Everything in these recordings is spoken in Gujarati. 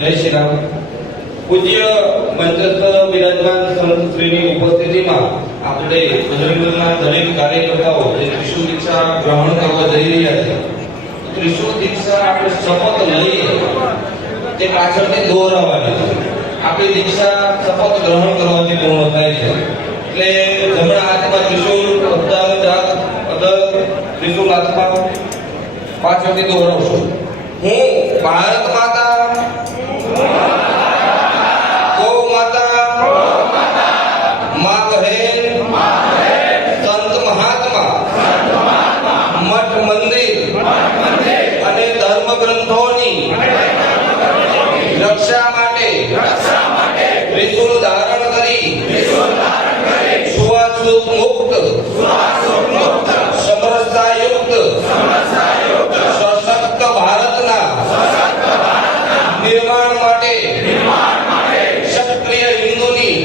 જય શ્રી રામ. પૂજ્ય મંચસ્થ બિરાજમાન સંત શ્રીની ઉપસ્થિતિમાં આપણે બજરંગદળના દરેક કાર્યકર્તાઓ જે ત્રિશુલ દીક્ષા ગ્રહણ કરવા જઈ રહ્યા છે, ત્રિશુલ દીક્ષા આપણે શપથ લઈએ, તે પાછળથી દોહરાવાની છે. આપણી દીક્ષા શપથ ગ્રહણ કરવાથી પૂર્ણ થાય છે. એટલે જમણા હાથમાં ત્રિશુલ અદ્દાલ જાત અદર ત્રિશુલ હાથમાં પાછળથી દોહરાવશું. હું ભારત માતા મઠ મંદિર અને ધર્મ ગ્રંથોની રક્ષા માટે ત્રિશુલ ધારણ કરી સુવાસુખ મુક્ત સમરસતા સશક્ત ભારતના નિર્માણ માટે સક્રિય હિન્દુની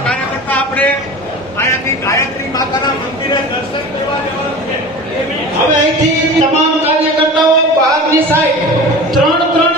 બધા કાર્યકર્તા આપણે અહીંયાથી ગાયત્રી માતાના મંદિરે દર્શન કરવા જવાનું છે. હવે અહીંથી તમામ કાર્યકર્તાઓ બહારની સાઈડ ત્રણ ત્રણ